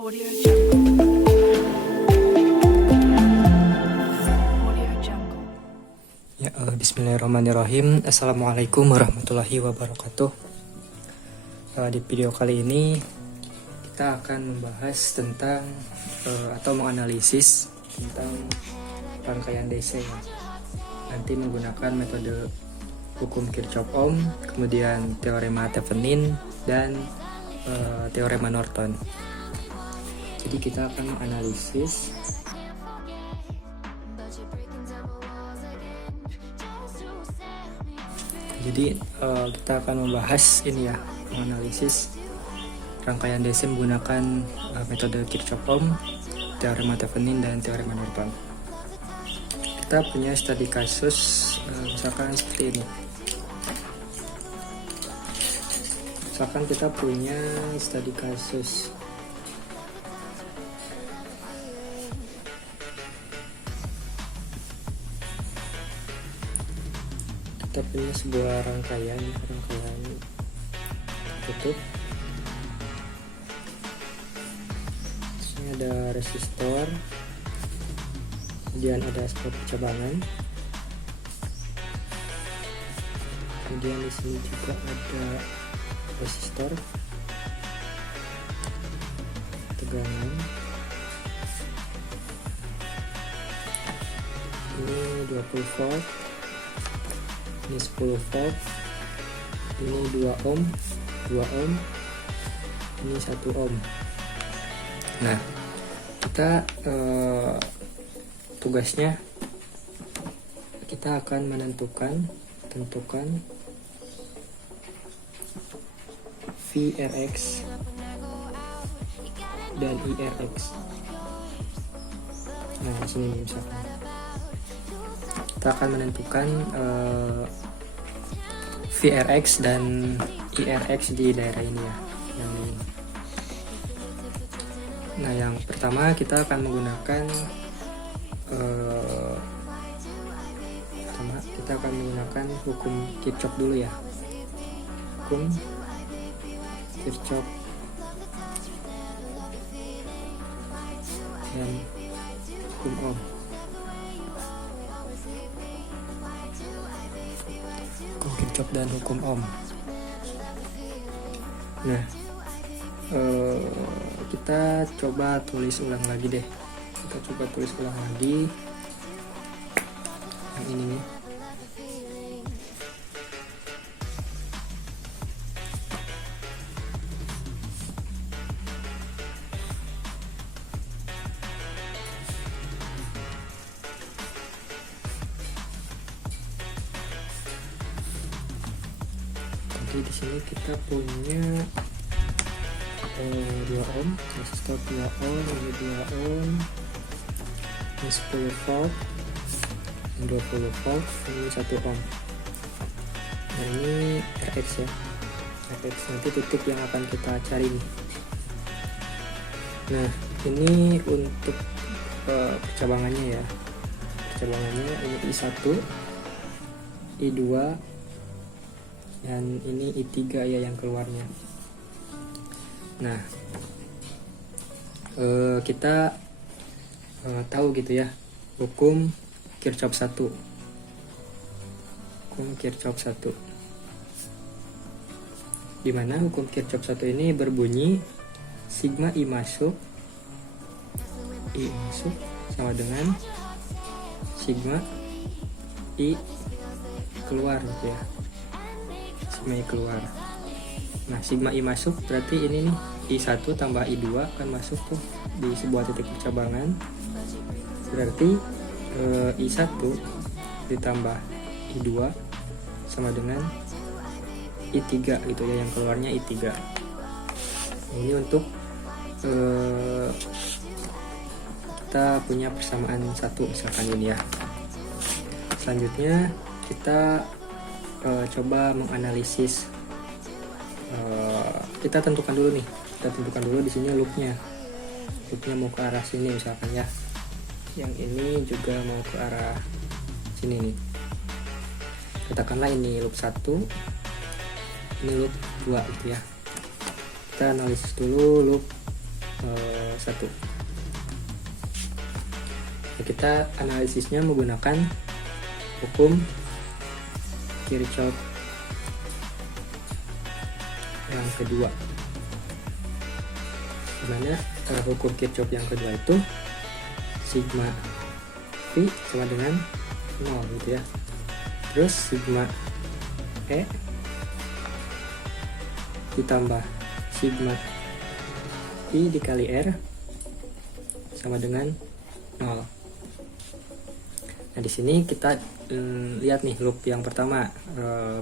Audio Jungle. Audio Jungle. Ya, bismillahirrahmanirrahim. Assalamualaikum warahmatullahi wabarakatuh. Di video kali ini kita akan membahas tentang atau menganalisis tentang rangkaian DC ya. Nanti menggunakan metode hukum Kirchhoff-Ohm, kemudian teorema Thevenin dan teorema Norton. Jadi kita akan menganalisis kita akan membahas ini ya, menganalisis rangkaian DC menggunakan metode Kirchhoff-Ohm, teorema Thevenin dan teorema Norton. Kita punya studi kasus misalkan seperti ini. Misalkan kita punya studi kasus kita punya sebuah rangkaian tertutup. Ini ada resistor, kemudian ada spot percabangan, kemudian di sini juga ada resistor, tegangan, ini 20 volt, ini 10 volt, ini 2 ohm, ini 1 ohm. Nah, kita tugasnya kita akan tentukan VRX dan IRX. Nah, di sini misalkan kita akan menentukan VRX dan IRX di daerah ini ya. Nah, yang pertama kita akan menggunakan hukum Kirchhoff dulu ya. Hukum Kirchhoff dan hukum Ohm. Hukum Kirchhoff dan hukum Ohm. Nah, kita coba tulis ulang lagi deh. Yang ini nih. Jadi di sini kita punya 2 ohm, resistor 2 ohm, ini 2 ohm, ini 10 volt, ini 20 volt, ini 1 ohm. Nah, ini RX ya, RX nanti titik yang akan kita cari nih. Nah, ini untuk percabangannya ya, ini I1, I2, dan ini I3 ya yang keluarnya. Nah, kita tahu gitu ya hukum Kirchhoff 1. Di mana hukum Kirchhoff 1 ini berbunyi sigma I masuk sama dengan sigma I keluar gitu ya. Sigma I keluar. Nah, sigma I masuk berarti ini nih I1 tambah I2 akan masuk tuh di sebuah titik percabangan. Berarti I1 ditambah I2 sama dengan I3 gitu ya, yang keluarnya I3. Ini untuk kita punya persamaan 1 misalkan ini ya. Selanjutnya kita coba menganalisis. Kita tentukan dulu di sini loopnya mau ke arah sini misalkan ya, yang ini juga mau ke arah sini nih. Katakanlah ini loop 1, ini loop 2 gitu ya. Kita analisis dulu loop 1. Nah, kita analisisnya menggunakan hukum Kirchhoff yang kedua, dimana hukum Kirchhoff yang kedua itu sigma V sama dengan 0 gitu ya. Terus sigma E ditambah sigma I dikali R sama dengan 0. Nah, di sini kita lihat nih loop yang pertama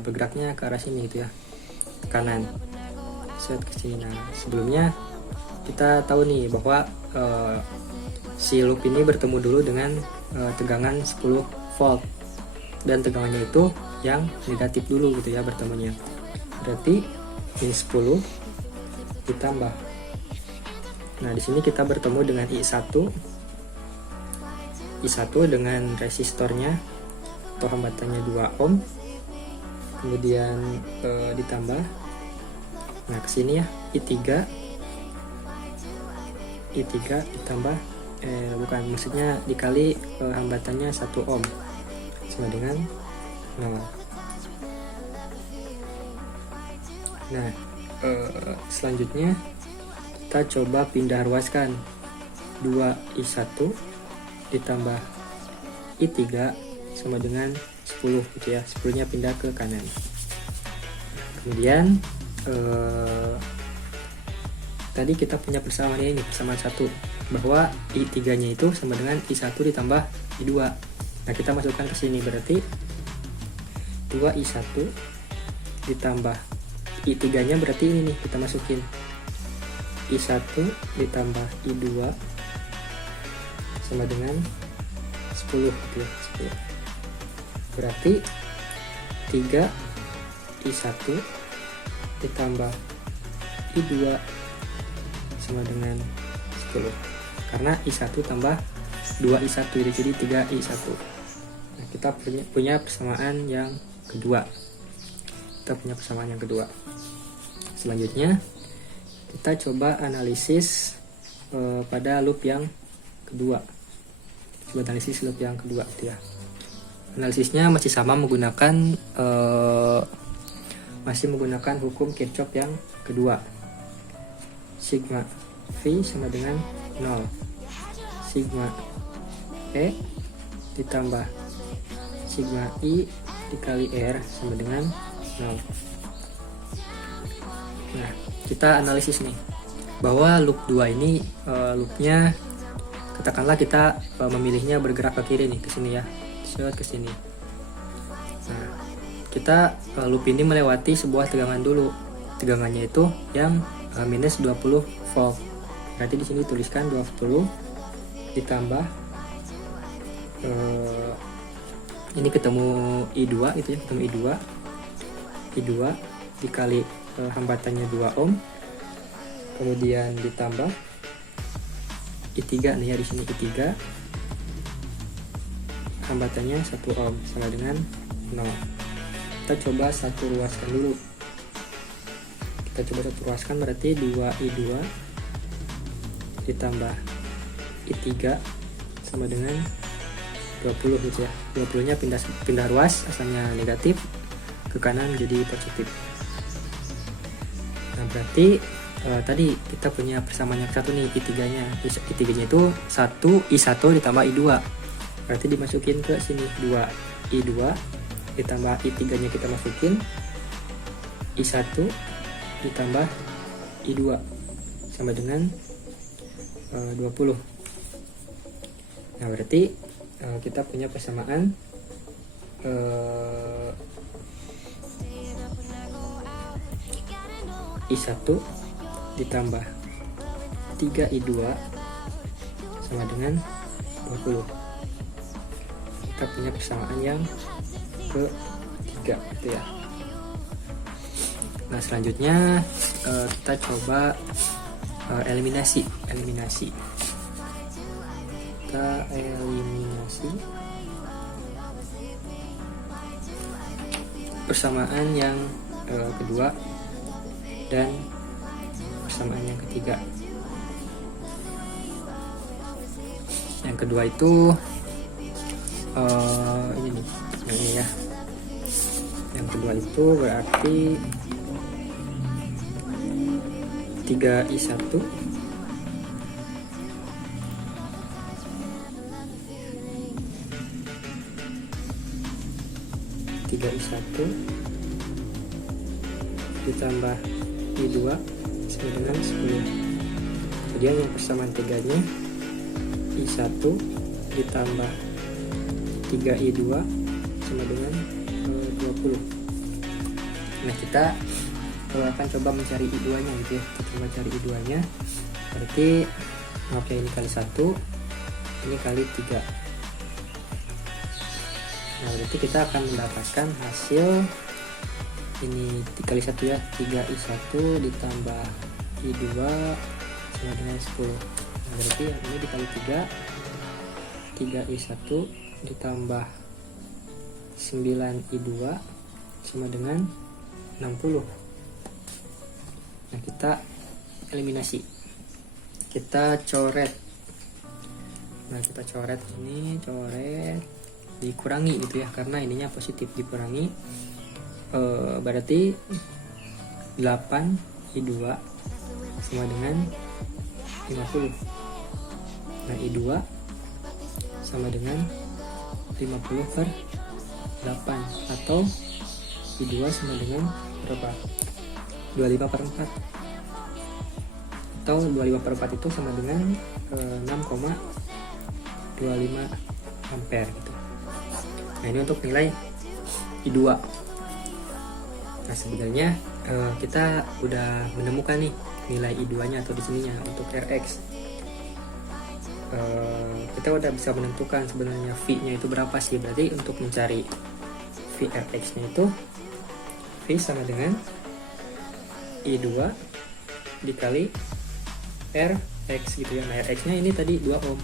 bergeraknya ke arah sini gitu ya, ke kanan. Set ke sini. Nah, sebelumnya kita tahu nih bahwa si loop ini bertemu dulu dengan tegangan 10 volt dan tegangannya itu yang negatif dulu gitu ya bertemunya. Berarti min 10 ditambah. Nah, di sini kita bertemu dengan I1 dengan resistornya atau hambatannya 2 ohm. Kemudian ditambah. Nah, ke sini ya I3 ditambah maksudnya dikali hambatannya 1 ohm sama dengan 0. Nah, selanjutnya kita coba pindah ruaskan 2I1 ditambah I3 sama dengan 10 gitu ya, 10 nya pindah ke kanan. Kemudian tadi kita punya persamaan ini, persamaan 1, bahwa I3 nya itu sama dengan I1 ditambah I2. Nah, kita masukkan ke sini, berarti 2I1 ditambah I3 nya berarti ini nih, kita masukin I1 ditambah I2 sama dengan 10 gitu ya, 10. Berarti 3I1 ditambah I2 sama dengan 10. Karena I1 tambah 2I1 jadi 3I1. Nah, kita punya persamaan yang kedua. Selanjutnya kita coba analisis pada loop yang kedua. Gitu ya. Analisisnya masih sama menggunakan hukum Kirchhoff yang kedua. Sigma V sama dengan 0. Sigma E ditambah sigma I dikali R sama dengan 0. Nah, kita analisis nih bahwa loop 2 ini loopnya katakanlah kita memilihnya bergerak ke kiri nih, ke sini ya, ke sini. Nah, kita loop ini melewati sebuah tegangan dulu. Tegangannya itu yang minus 20 volt. Berarti di sini tuliskan 20 ditambah ini ketemu I2 itu ya, ketemu I2 dikali hambatannya 2 ohm. Kemudian ditambah I3 nih ya, di sini I3 hambatannya 1 ohm sama dengan 0. Kita coba satu ruaskan dulu. Berarti 2I2 ditambah I3 sama dengan 20 gitu ya. 20 nya pindah ruas, asalnya negatif ke kanan jadi positif. Nah, berarti tadi kita punya persamaan yang satu nih, I3 nya itu 1I1 ditambah I2. Berarti dimasukin ke sini 2I2 ditambah I3 nya kita masukin, I1 ditambah I2 sama dengan 20. Nah, berarti kita punya persamaan I1 ditambah 3I2 sama dengan 20. Kita punya persamaan yang ketiga gitu ya. Nah, selanjutnya kita coba eliminasi. Kita eliminasi persamaan yang kedua dan persamaan yang ketiga. Yang kedua itu ini nih, yang ini ya. Yang kedua itu berarti 3i1 ditambah i2 sama dengan 10. Kemudian yang persamaan 3-nya i1 ditambah 3i2 sama dengan 20. Nah, kita akan coba mencari i2 nya gitu ya. Kita coba cari i2 nya, berarti oke, ini kali 1, ini kali 3. Nah, berarti kita akan mendapatkan hasil ini kali 1 ya, 3i1 ditambah i2 sama dengan 10. Nah, berarti ini dikali 3, 3i1 ditambah 9i2 sama dengan 60. Nah, kita eliminasi, kita coret. Nah, kita coret ini, coret, dikurangi gitu ya, karena ininya positif, dikurangi berarti 8i2 sama dengan 50. Nah, i2 sama dengan 50/8, atau i2 sama dengan berapa? 25/4, atau 25/4 itu sama dengan 6,25 ampere gitu. Nah, ini untuk nilai i2. Nah, sebenarnya kita udah menemukan nih nilai i2 nya atau di sininya untuk Rx. Kita udah bisa menentukan sebenarnya V nya itu berapa sih. Berarti untuk mencari V Rx nya itu V sama dengan i2 dikali Rx gitu ya. Nah, Rx nya ini tadi 2 ohm,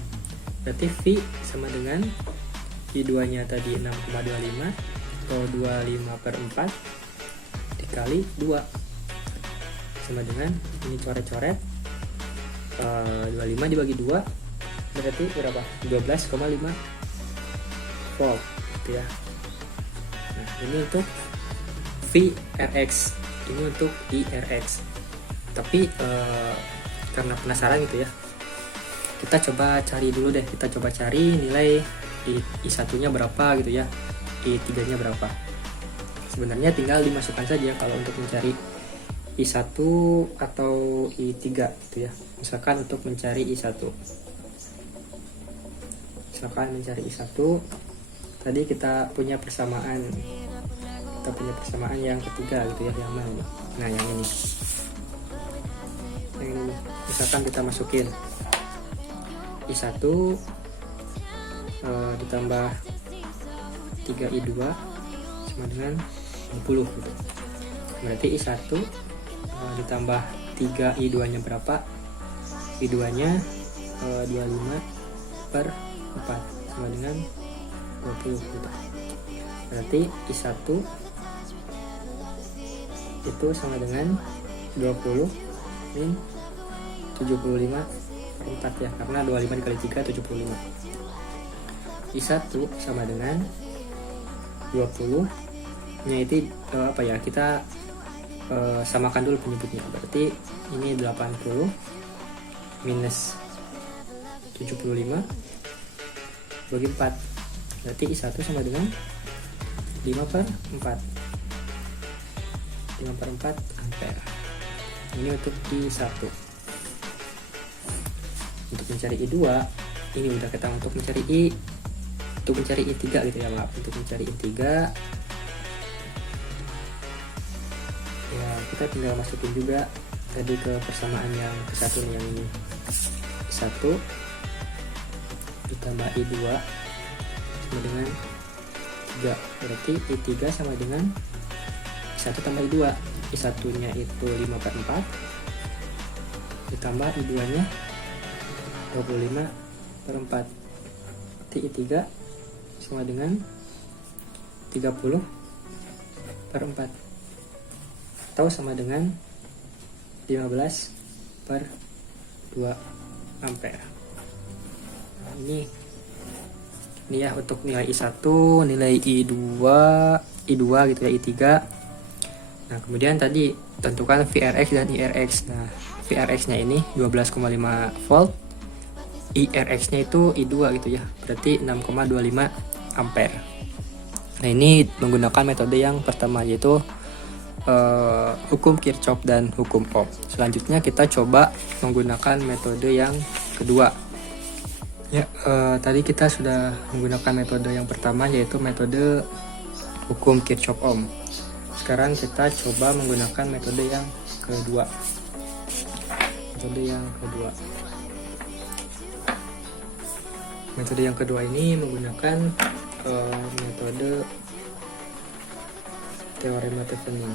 berarti V sama dengan i2 nya tadi 6,25 atau 25/4 dikali 2 sama dengan ini, coret-coret 25 dibagi 2 berarti berapa? 12,5 volt gitu ya. Nah, ini untuk VRX, ini untuk IRX. Tapi karena penasaran gitu ya, kita coba cari dulu deh, kita coba cari nilai I1 nya berapa gitu ya, I3 nya berapa. Sebenarnya tinggal dimasukkan saja kalau untuk mencari I1 atau I3 gitu ya. Misalkan untuk mencari I1, misalkan mencari I1, tadi kita punya persamaan, yang ketiga gitu ya, yang mana? Nah, yang ini, misalkan kita masukin I1 ditambah 3i2 sama dengan 60 gitu. Berarti I1 ditambah 3i2 nya berapa? I2 nya 25/4 sama dengan 20 gitu. Berarti I1 itu sama dengan 20 min 75/4 ya, karena 25 dikali 3 75. I1 sama dengan 20 nya itu apa ya, kita samakan dulu penyebutnya. Berarti ini 80 minus 75 bagi 4, berarti I1 sama dengan 5/4 ampere. Ini untuk I1. Untuk mencari I2 ini udah kita, untuk mencari I3 gitu ya, maaf, untuk mencari I3 ya kita tinggal masukin juga tadi ke persamaan yang ke satu nih, yang ini I1 ditambah I2 sama dengan 3, berarti I3 sama dengan I1 tambah I2. I1 nya itu 5/4 ditambah I2 nya 25/4, berarti I3 sama dengan 30/4 atau sama dengan 15/2 ampere. ini ya untuk nilai I1, nilai I2 gitu ya, I3. Nah, kemudian tadi tentukan VRX dan IRX. Nah, VRX-nya ini 12,5 volt, IRX-nya itu I2 gitu ya, berarti 6,25 ampere. Nah, ini menggunakan metode yang pertama, yaitu hukum Kirchhoff dan hukum Ohm. Selanjutnya kita coba menggunakan metode yang kedua. Ya, tadi kita sudah menggunakan metode yang pertama, yaitu metode hukum Kirchhoff-Ohm. Sekarang kita coba menggunakan metode yang kedua. Metode yang kedua ini menggunakan metode teorema Thevenin.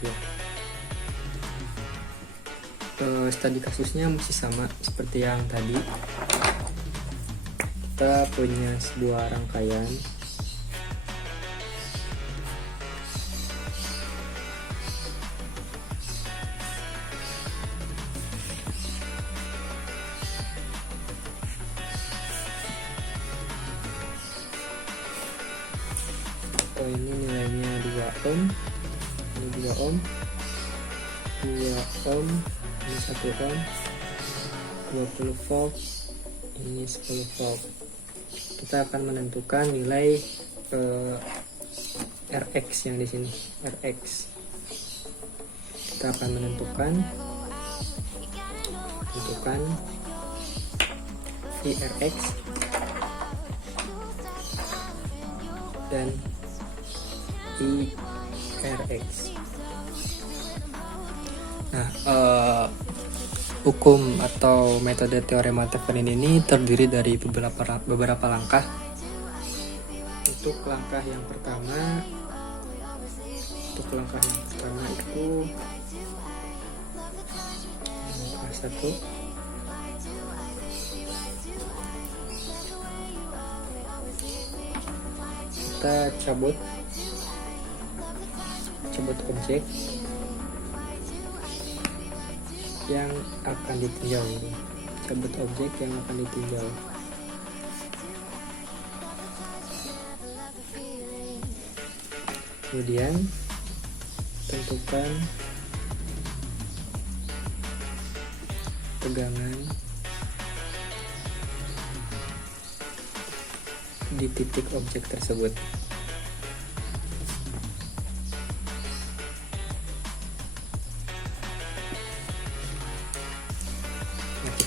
Ya. Studi kasusnya masih sama seperti yang tadi. Kita punya sebuah rangkaian ini nilainya 2 ohm, ini 2 ohm, 2 ohm, ini 1 ohm, 20 volt, ini 10 volt. Kita akan menentukan nilai RX yang di sini, RX. Kita akan menentukan IRX dan IRX. Nah, hukum atau metode teorema Thevenin ini terdiri dari beberapa langkah. Untuk langkah yang pertama itu langkah 1. Kita cabut objek yang akan ditinjau. Kemudian tentukan tegangan di titik objek tersebut.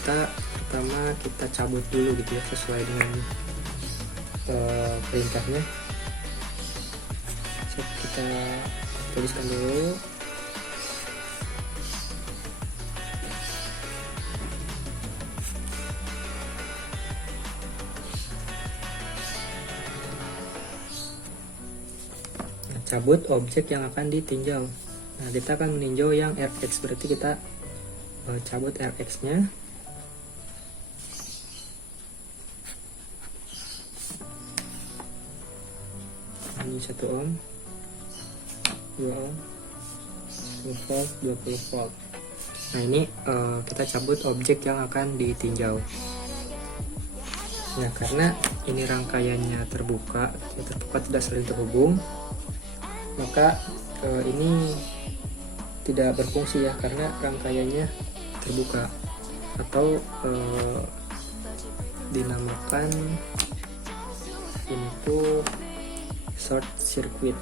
Nah, pertama kita cabut dulu gitu ya, sesuai dengan perintahnya. Kita tuliskan dulu. Cabut objek yang akan ditinjau. Nah, kita akan meninjau yang RX, berarti kita cabut RX nya. Ini 1 ohm, 2 ohm, 10 volt, 20 volt. Nah, ini kita cabut objek yang akan ditinjau. Nah, karena ini rangkaiannya terbuka tidak saling terhubung, maka ini tidak berfungsi ya, karena rangkaiannya terbuka, atau dinamakan input short circuit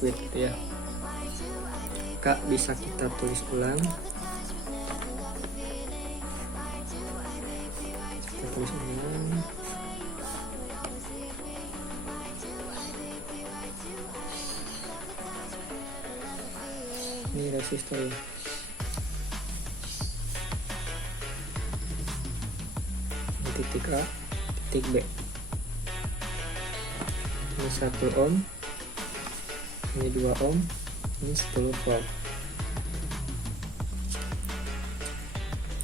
gitu ya. Maka bisa kita tulis ulang. Ini resistor ya. Ini titik A, titik B. Ini 1 ohm, ini 2 ohm, ini 10 volt.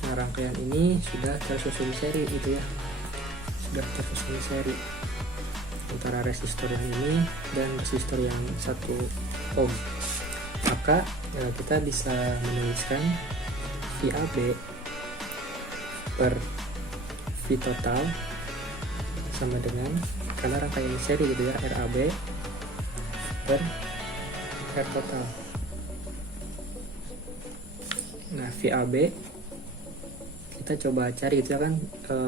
Nah, rangkaian ini sudah tersusun seri gitu ya, sudah tersusun seri. antara resistor yang ini dan resistor yang 1 ohm. Maka kita bisa menuliskan VAB per V total sama dengan, karena rangkaian seri gitu ya, RAB per R total. Nah, VAB kita coba cari gitu ya kan,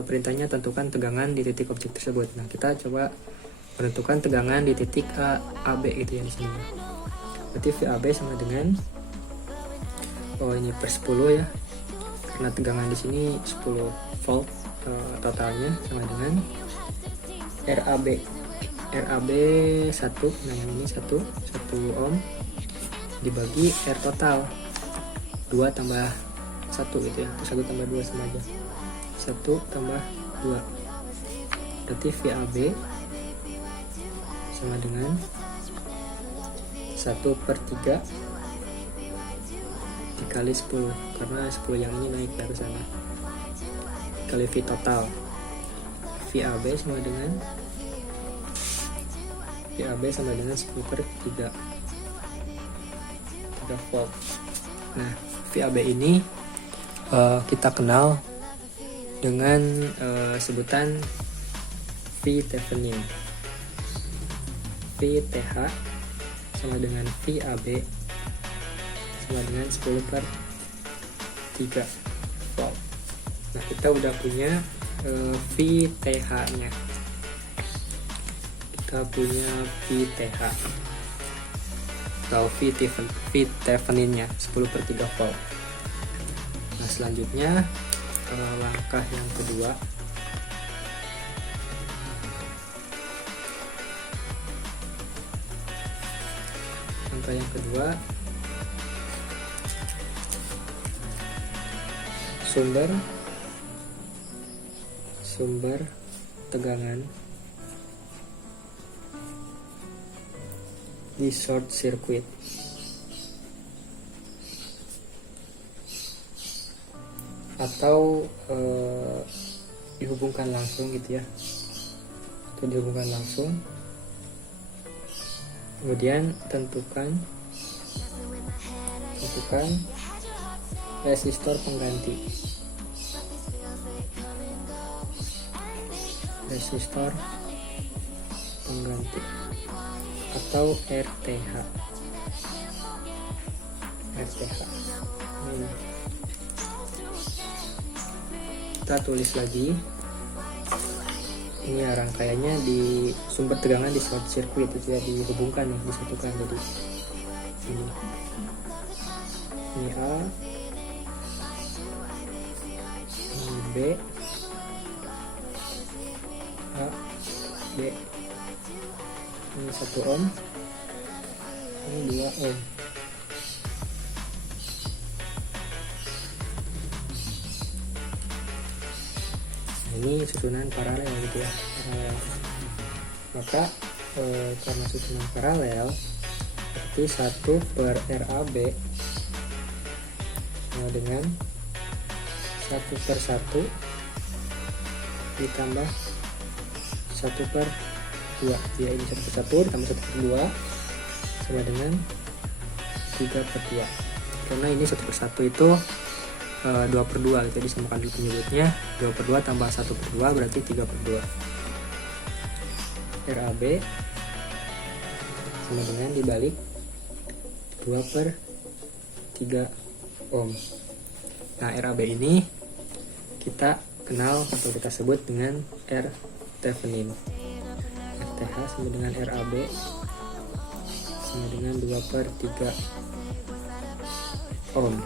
perintahnya tentukan tegangan di titik objek tersebut. Nah, kita coba menentukan tegangan di titik AB gitu ya di sini. Berarti VAB sama dengan, ini per 10 ya, karena tegangan di sini 10 volt totalnya, sama dengan RAB 1, nah yang ini 1 ohm dibagi R total 2 tambah 1 gitu ya, 1 tambah 2 sama aja, 1 tambah 2, berarti VAB sama dengan 1/3 dikali 10, karena 10 yang ini naik ke sana, kali V total. VAB sama dengan 10/3 volt. Nah, VAB ini kita kenal dengan sebutan V Thevenin. VTH sama dengan VAB sama dengan 10/3 volt. Nah, kita udah punya VTH nya, kita punya VTH atau V Thevenin nya 10/3 volt. Nah, selanjutnya langkah yang kedua, sumber tegangan di short circuit atau dihubungkan langsung gitu ya, kemudian tentukan resistor pengganti atau RTH. Kita tulis lagi, ini ya rangkaiannya di sumber tegangan di short circuit itu ya, dihubungkan ya, disatukan. Jadi ini A, ini B, A, B, ini 1 ohm, ini 2 ohm. Ini susunan paralel gitu ya. Maka karena susunan paralel, berarti 1/RAB sama dengan 1/1 ditambah 1/2 ya, ini 1/1 ditambah 1/2 sama dengan 3/2, karena ini 1/1 itu 2/2 gitu, disamakan dulu penyebutnya. 2/2 tambah 1/2 berarti 3/2. RAB sama dengan dibalik 2/3 ohm. Nah, RAB ini kita kenal atau kita sebut dengan R Thevenin. RTH sama dengan RAB sama dengan 2/3 ohm.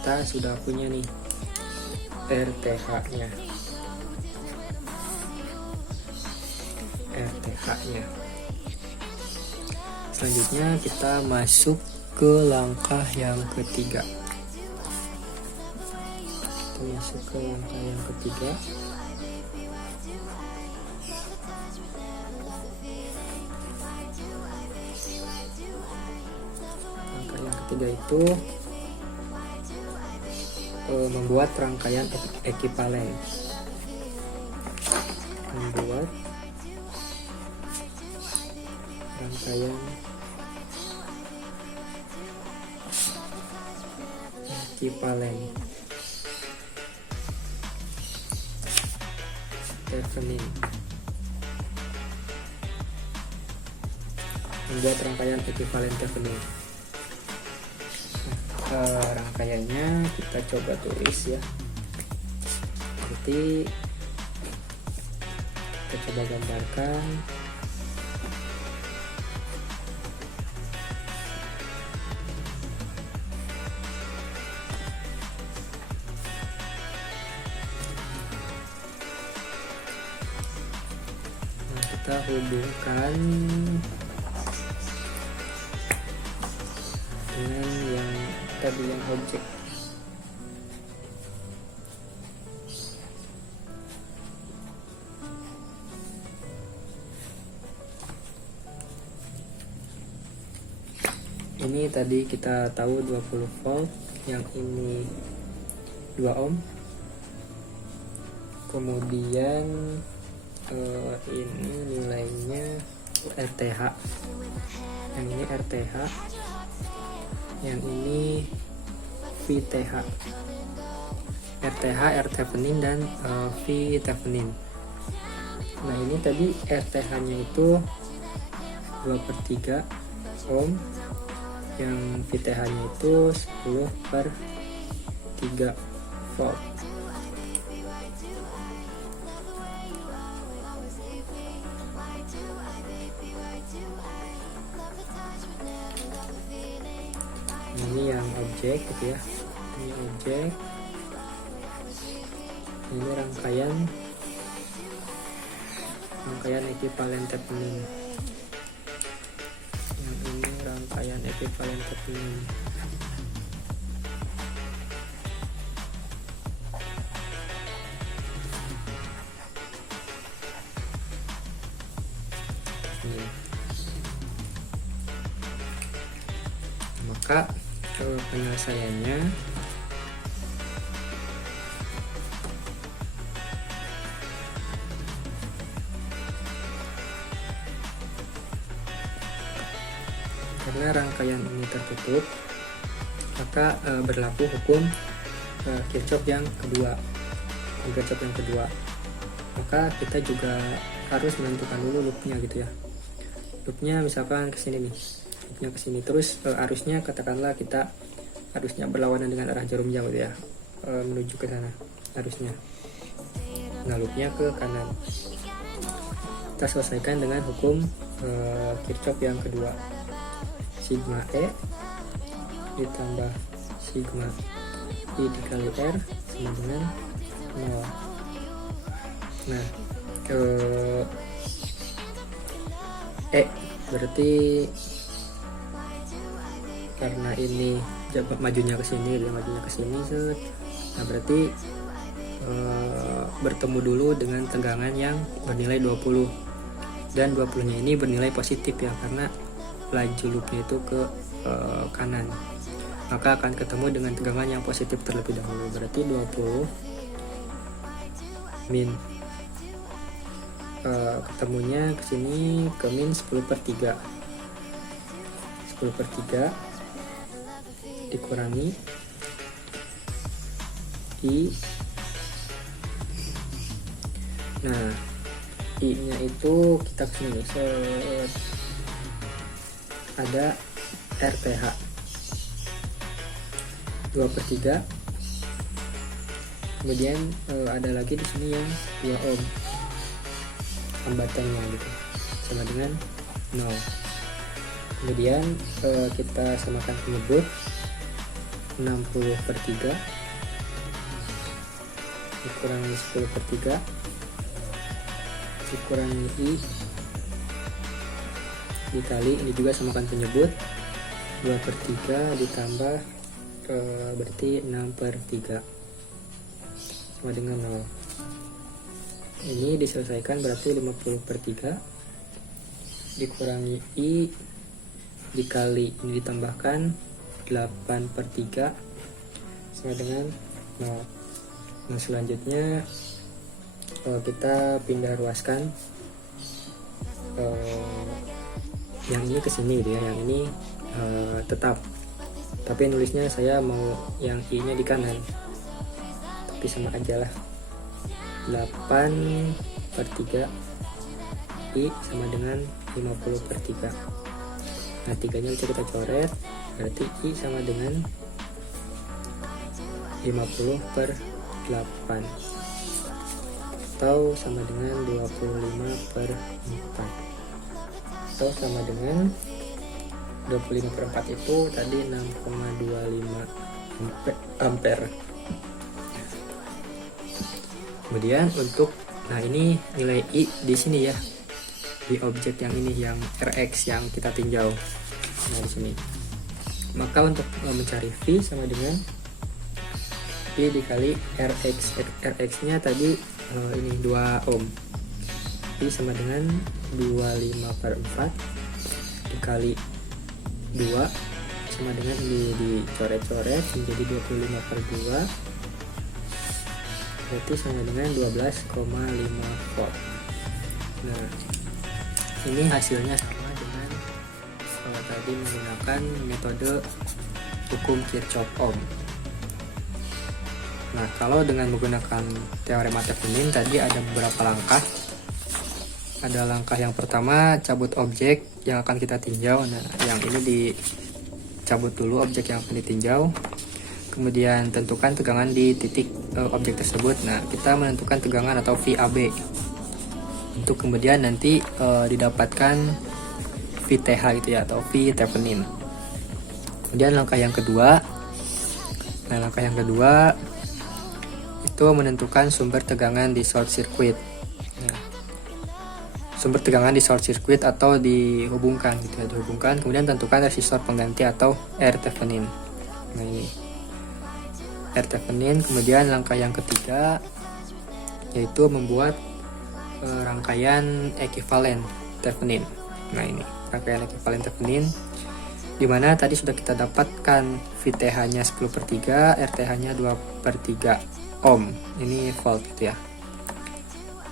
Kita sudah punya nih RTH nya. Selanjutnya kita masuk ke langkah yang ketiga. Langkah yang ketiga itu membuat rangkaian ekivalen. rangkaian ekivalen Thevenin. Membuat rangkaian ekivalen Thevenin. Rangkaiannya kita coba tulis ya. Berarti kita coba gambarkan. Nah, kita hubungkan dengan yang tadi yang objek. Ini tadi kita tahu 20 volt, yang ini 2 ohm. Kemudian ini nilainya RTH. Yang ini RTH. Yang ini VTH. RTH, R Thevenin, dan V Thevenin. Nah, ini tadi RTH-nya itu 2/3 ohm. Yang VTH-nya itu 10/3 volt. Ini yang objek gitu ya. Ini objek. Ini rangkaian ekivalen Thevenin. Yang ini rangkaian ekivalen Thevenin. Ini. Maka penyelesaiannya karena rangkaian ini tertutup, maka berlaku hukum Kirchhoff yang kedua. Maka kita juga harus menentukan dulu loopnya gitu ya. Loopnya misalkan kesini nih, loopnya kesini, terus arusnya katakanlah kita arusnya berlawanan dengan arah jarum jam gitu ya, menuju ke sana arusnya. Nah, loopnya ke kanan. Kita selesaikan dengan hukum Kirchhoff yang kedua. Sigma E ditambah sigma I dikali R sama dengan 0. Nah, E berarti karena ini majunya ke sini, set. Nah, berarti bertemu dulu dengan tegangan yang bernilai 20, dan 20-nya ini bernilai positif ya, karena laju loopnya itu ke kanan, maka akan ketemu dengan tegangan yang positif terlebih dahulu. Berarti 20 min ketemunya ke sini ke min 10/3 dikurangi I. Nah, I nya itu kita kesini ada RTH 2/3, kemudian ada lagi di sini yang 2 ohm hambatannya gitu, sama dengan 0. Kemudian kita samakan penyebut 60/3 dikurangi 10/3 dikurangi I dikali, ini juga samakan penyebut 2/3 ditambah berarti 6/3 sama dengan 0. Ini diselesaikan berarti 50/3 dikurangi I dikali ini ditambahkan 8/3 sama dengan 0. Nah, selanjutnya kita pindah ruaskan yang ini ke sini gitu ya, yang ini tetap, tapi nulisnya saya mau yang I nya di kanan, tapi sama aja lah. 8/3 I sama dengan 50/3. Nah 3 nya bisa kita coret, berarti I sama dengan 50/8 atau sama dengan 25/4 atau sama dengan 25/4 itu tadi 6,25 ampere. Kemudian untuk, nah ini nilai I di sini ya, di objek yang ini, yang Rx yang kita tinjau. Nah di sini, maka untuk mencari V sama dengan I dikali Rx. Rx nya tadi ini 2 ohm. I sama dengan 25/4 dikali 2 sama dengan ini dicoret-coret menjadi 25/2, berarti sama dengan 12,5 volt. Nah ini hasilnya sama dengan kalau tadi menggunakan metode hukum Kirchhoff Ohm. Nah kalau dengan menggunakan teorema Thevenin tadi ada beberapa langkah. Ada langkah yang pertama, cabut objek yang akan kita tinjau. Nah yang ini dicabut dulu objek yang akan ditinjau, kemudian tentukan tegangan di titik objek tersebut. Nah kita menentukan tegangan atau VAB untuk kemudian nanti didapatkan VTH gitu ya, atau V Thevenin. Kemudian langkah yang kedua, itu menentukan sumber tegangan di short circuit. Nah, sumber tegangan di short circuit atau dihubungkan gitu ya, kemudian tentukan resistor pengganti atau R Thevenin. Nah ini R Thevenin. Kemudian langkah yang ketiga yaitu membuat rangkaian ekivalen Thevenin. Nah ini rangkaian ekivalen Thevenin, dimana tadi sudah kita dapatkan VTH nya 10/3, RTH nya 2/3 ohm, ini volt gitu ya,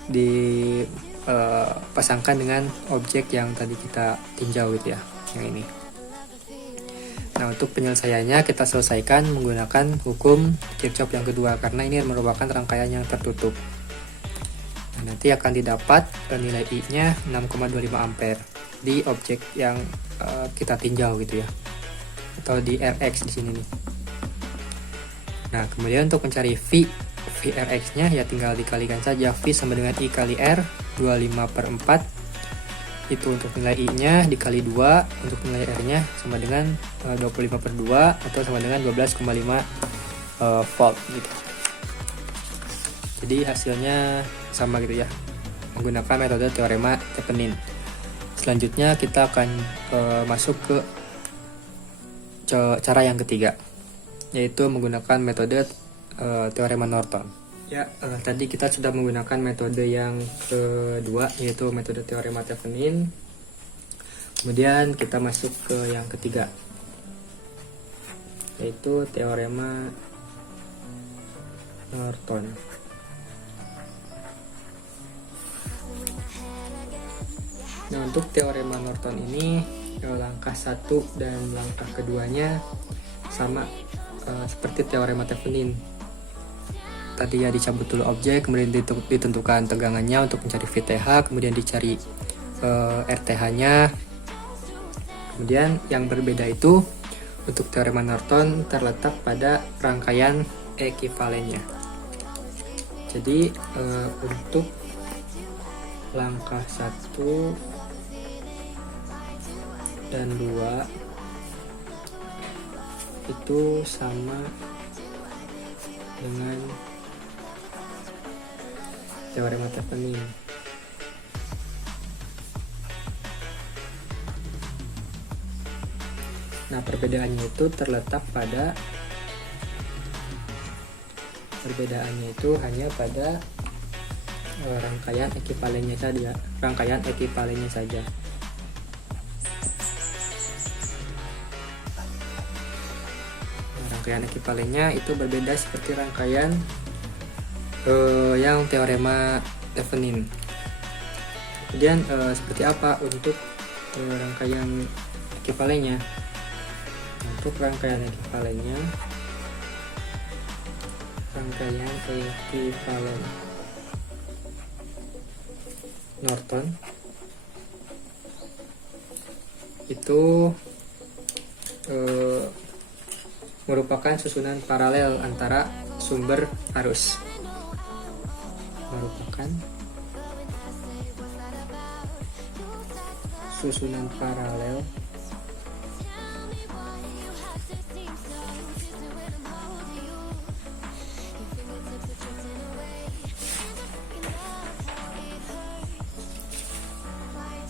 dipasangkan dengan objek yang tadi kita tinjau gitu ya, yang ini. Nah untuk penyelesaiannya kita selesaikan menggunakan hukum Kirchhoff yang kedua, karena ini merupakan rangkaian yang tertutup. Nah, nanti akan didapat nilai I nya 6,25 ampere di objek yang kita tinjau gitu ya, atau di Rx di sini nih. Nah kemudian untuk mencari VRx nya ya tinggal dikalikan saja, V sama dengan I kali R, 25/4 itu untuk nilai I nya, dikali 2 untuk nilai R nya sama dengan 25/2 atau sama dengan 12,5 volt gitu. Jadi hasilnya sama gitu ya, menggunakan metode teorema Thevenin. Selanjutnya kita akan masuk ke cara yang ketiga, yaitu menggunakan metode teorema Norton. Ya, tadi kita sudah menggunakan metode yang kedua, yaitu metode teorema Thevenin. Kemudian kita masuk ke yang ketiga, yaitu teorema Norton. Nah untuk teorema Norton ini langkah 1 dan langkah keduanya sama seperti teorema Thevenin. Tadi ya dicabut dulu objek, kemudian ditentukan tegangannya untuk mencari VTH, kemudian dicari RTH nya. Kemudian yang berbeda itu untuk teorema Norton terletak pada rangkaian ekivalennya. Jadi untuk langkah 1 dan 2 itu sama dengan teorema Thevenin. Nah perbedaannya itu terletak pada hanya pada rangkaian ekivalennya saja, Rangkaian ekivalennya itu berbeda seperti rangkaian yang teorema Thevenin. Kemudian seperti apa untuk rangkaian ekivalennya. Untuk rangkaian ekivalennya, rangkaian ekivalen Norton itu merupakan susunan paralel antara sumber arus. Merupakan susunan paralel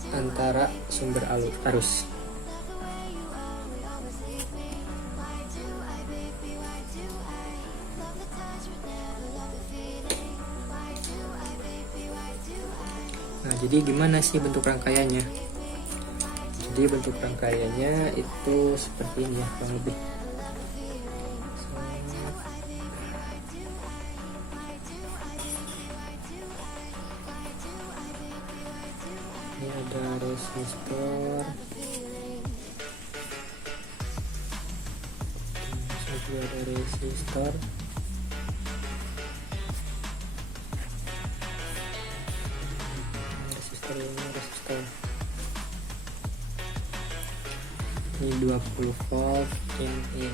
antara sumber arus. Nah, jadi gimana sih bentuk rangkaiannya? Jadi bentuk rangkaiannya itu seperti ini ya, kurang lebih. Ini ada resistor, satu ada resistor, resistor ini 20 volt, ini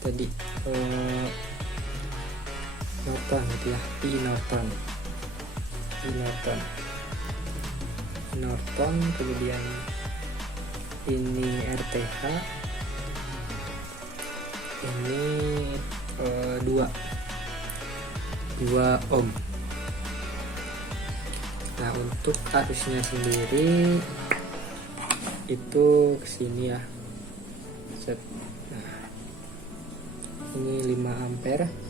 tadi Norton gitu ya, Norton, kemudian ini RTH, ini 2 ohm. Nah, untuk arusnya sendiri itu kesini ya, set. Nah, ini 5 ampere.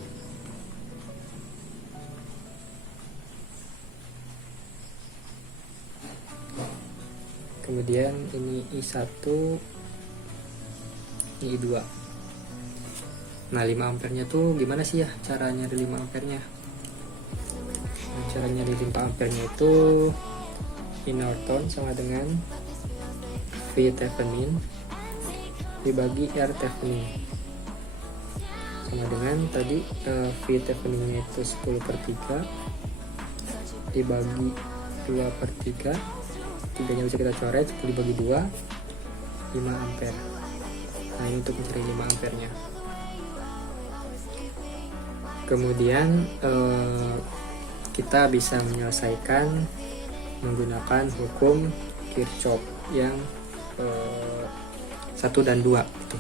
Kemudian ini I1, ini I2. Nah, 5 ampernya tuh gimana sih ya caranya dari 5 ampernya? Nah, caranya dari 5 ampernya itu I Norton sama dengan V Thevenin dibagi R Thevenin, sama dengan tadi V Thevenin itu 10/3 dibagi 2/3, 3-nya bisa kita coret, 10 dibagi 2, 5 ampere. Nah, ini untuk mencari 5 ampernya. Kemudian kita bisa menyelesaikan menggunakan hukum Kirchhoff yang 1 dan 2 gitu.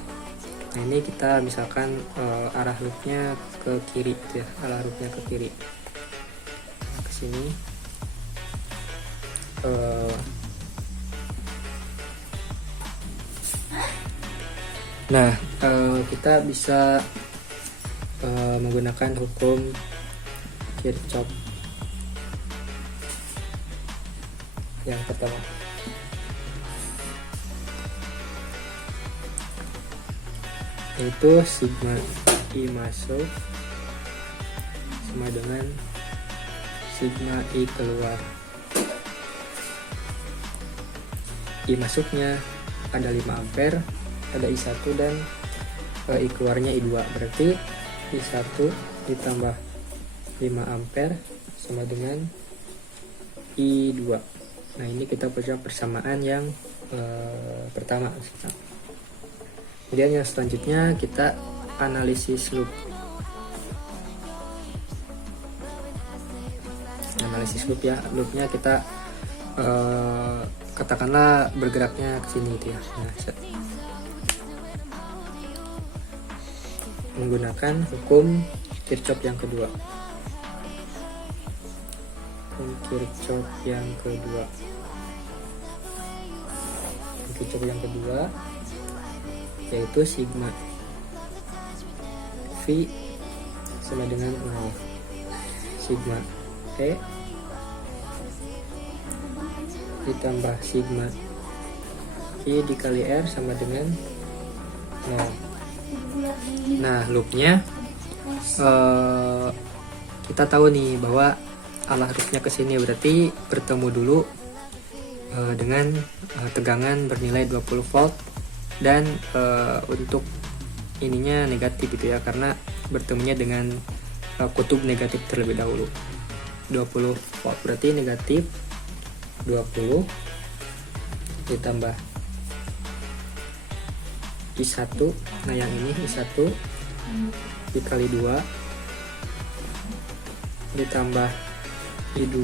Nah, ini kita misalkan arah loopnya ke kiri gitu ya, arah loopnya ke kiri. Nah, ke sini kita bisa menggunakan hukum Kirchhoff yang pertama, yaitu sigma I masuk sama dengan sigma I keluar. I masuknya ada 5 ampere, ada I1 dan I keluarnya I2, berarti I1 ditambah 5 ampere sama dengan I2. Nah, ini kita punya persamaan yang pertama. Kemudian yang selanjutnya kita analisis loop. Analisis loop ya, loopnya kita katakanlah bergeraknya ke sini gitu ya. Nah, menggunakan hukum Kirchhoff yang kedua. Hukum Kirchhoff yang kedua. Kirchhoff yang kedua yaitu sigma V sama dengan 0, sigma E ditambah sigma I dikali R sama dengan 0. Nah, loopnya kita tahu nih bahwa arah loopnya ke sini, berarti bertemu dulu dengan tegangan bernilai 20 volt dan untuk ininya negatif gitu ya, karena bertemunya dengan kutub negatif terlebih dahulu. 20 volt berarti negatif 20 ditambah I1. Nah yang ini I1 dikali 2 ditambah I2.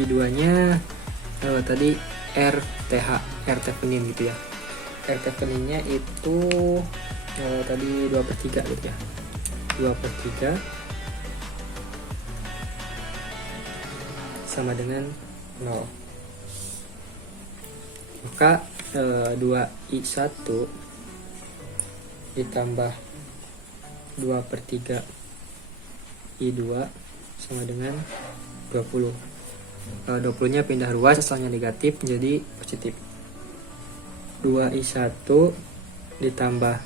I2 nya tadi R Thevenin gitu ya. R Thevenin nya itu tadi 2/3 gitu ya. 2/3 sama dengan 0. Maka 2I1 ditambah 2/3 I2 sama dengan 20. 20 nya pindah ruas, asalnya negatif menjadi positif. 2I1 ditambah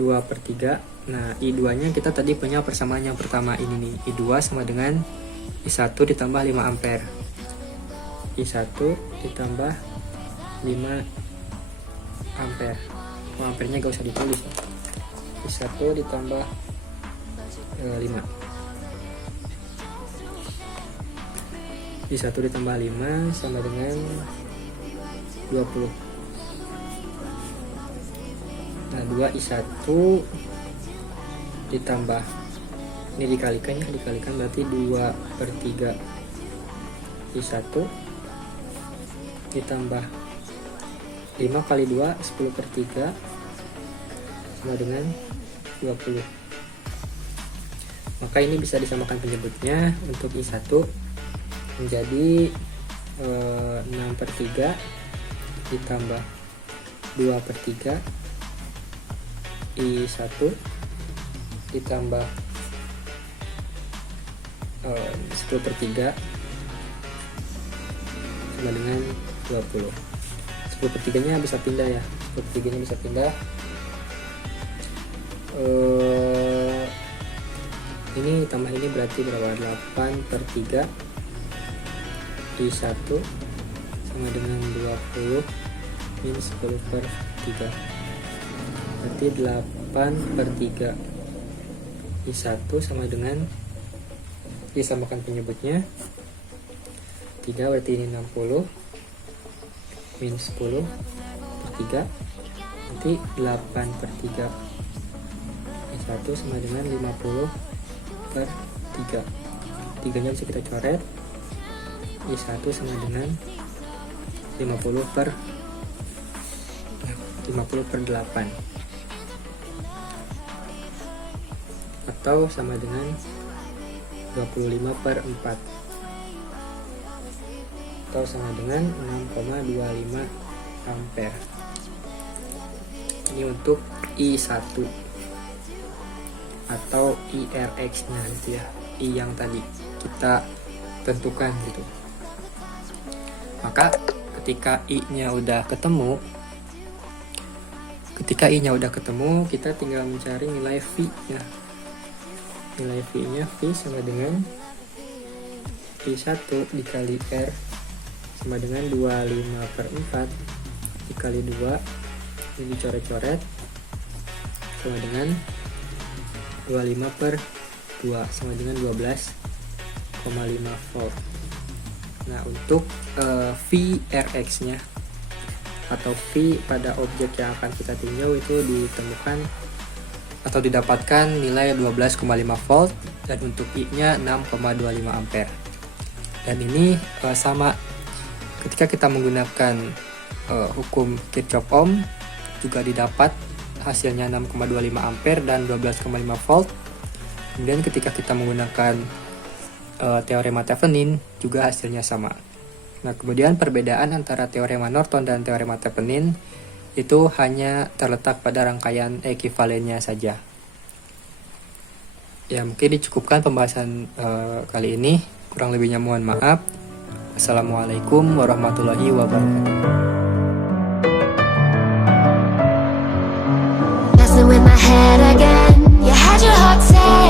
2/3. Nah I2 nya kita tadi punya persamaan yang pertama ini nih, I2 sama dengan I1 ditambah 5 ampere. I1 ditambah 5 ampere. Ampernya gak usah ditulis. I1 ditambah 5. I1 ditambah 5 sama dengan 20. Nah 2I1 ditambah, ini dikalikan berarti 2/3 I1 ditambah 5 kali 2 10/3 sama dengan 20. Maka ini bisa disamakan penyebutnya. Untuk I1 menjadi 6/3 ditambah 2/3 I1 ditambah 10/3 sama dengan 20. 10/3 nya bisa pindah ya. 10/3 nya bisa pindah. Ini tambah ini berarti berapa? 8/3 I1 sama dengan 20 min 10/3 berarti 8/3 I1 sama dengan, disamakan penyebutnya 3 berarti ini 60 min 10/3 berarti 8/3 I1 sama dengan 50/3. 3 nya bisa kita coret. I1 sama dengan 50/8 atau sama dengan 25/4 atau sama dengan 6,25 ampere. Ini untuk I1 atau IRX nya gitu ya, I yang tadi kita tentukan gitu. Maka ketika I-nya udah ketemu, kita tinggal mencari nilai V-nya. Nilai V-nya, V sama dengan I1 dikali R sama dengan 25/4 dikali 2, ini coret-coret sama dengan 25/2 sama dengan 12,5 volt. Nah untuk VRX nya atau V pada objek yang akan kita tinjau itu ditemukan atau didapatkan nilai 12,5 volt dan untuk I nya 6,25 ampere. Dan ini sama ketika kita menggunakan hukum Kirchhoff Ohm juga didapat hasilnya 6,25 ampere dan 12,5 volt. Kemudian ketika kita menggunakan teorema Thevenin juga hasilnya sama. Nah, kemudian perbedaan antara teorema Norton dan teorema Thevenin itu hanya terletak pada rangkaian ekuivalennya saja. Ya, mungkin dicukupkan pembahasan kali ini. Kurang lebihnya mohon maaf. Assalamualaikum warahmatullahi wabarakatuh. Messing with my head again. You had your heart set